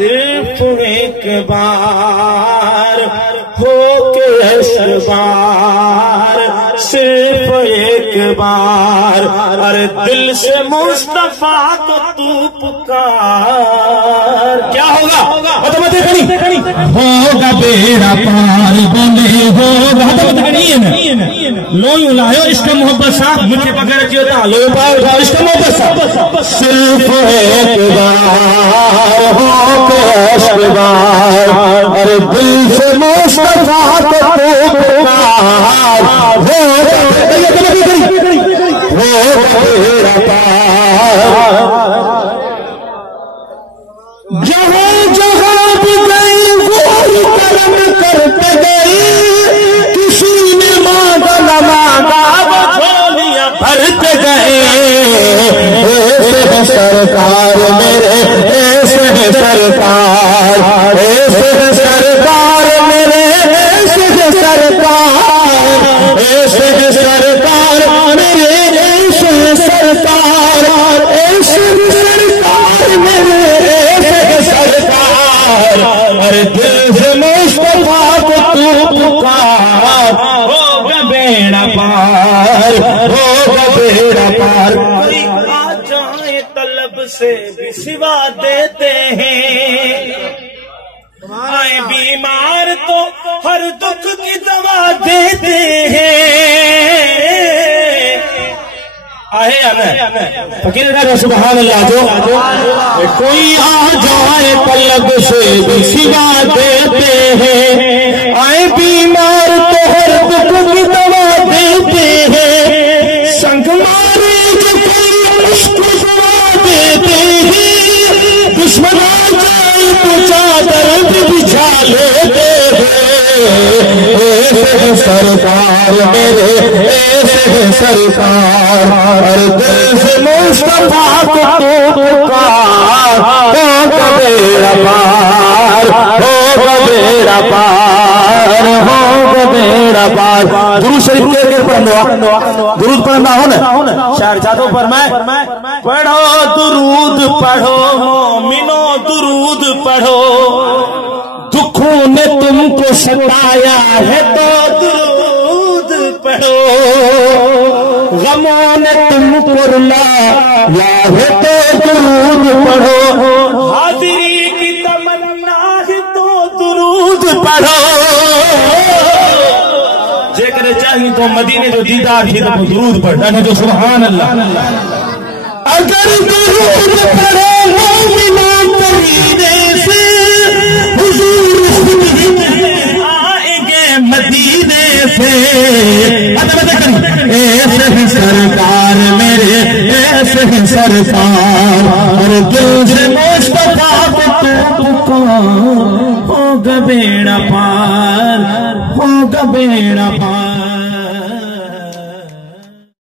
सिर्फ एक बार हो के बार, सिर्फ एक बार, अरे दिल से मुस्तफा को तू पुकार। क्या होगा? होगा बेड़ा पार, बोले होगा लो यूं लायो इश्क मोहब्बत साहब मुझे बगैर जियो लो पार इश्क मोहब्बत साहब। सिर्फ एक बार हो के इश्क बार, अरे दिल से मुस्तफा को तू पुकार। होगा बेड़ा पार, जहाँ जहाँ भी गई वो करम करते गई, किसी ने मांगा न मांगा वो झोलियां भरते गए। ऐसे है सरकार मेरे, ऐसे है सरकार, ऐसे है सरकार मेरे, ऐसे है सरकार, ऐसे है सरकार मेरे, ऐसे है सरकार, ऐसे है सरकार मेरे, ऐसे है सरकार। अरे दिल से मुस्तफा को तू पुकार। होगा बेड़ा पार, होगा बेड़ा पार। कोई आ जाए तलब से भी सिवा देते हैं, आए बीमार तो हर दुख की दवा देते हैं। फकीर सुभान अल्लाह। जो कोई आ जाए तलब से भी सिवा देते हैं, आए बीमार तो हर दुख की दवा देते हैं। संग मारे जो कोई उसको दवा देते हैं, दुश्मन आ जाए तो चादर बिछा लेते हैं। ऐसे है सरकार मेरे, ऐसे है सरकार, और दिल से मुस्तफा को तू पुकार। होगा बेड़ा पार, होगा बेड़ा पार, होगा बेड़ा पार। दुरूद शरीफ के दुरूद पढ़ना हो ना शायर जादो फरमाए, पढ़ो दुरूद पढ़ो मोमिनो दुरूद पढ़ो, दुखों ने तुमको सताया है तो दुरूद पढ़ो, गमों ने तुमको रुलाया है तो दुरूद पढ़ो, हाजिरी की तमन्ना है तो दुरूद पढ़ो। जेकर चाहिए तो मदीने जो दीदार थी तो दुरूद पढ़ना है तो सुभान अल्लाह। अगर दुरूद पढ़ो मोमिनो मदीने से, मदीने से। ऐसे है सरकार मेरे, ऐसे है सरकार, और दिल से मुस्तफा को तू पुकार। होगा बेड़ा पार, होगा बेड़ा पार।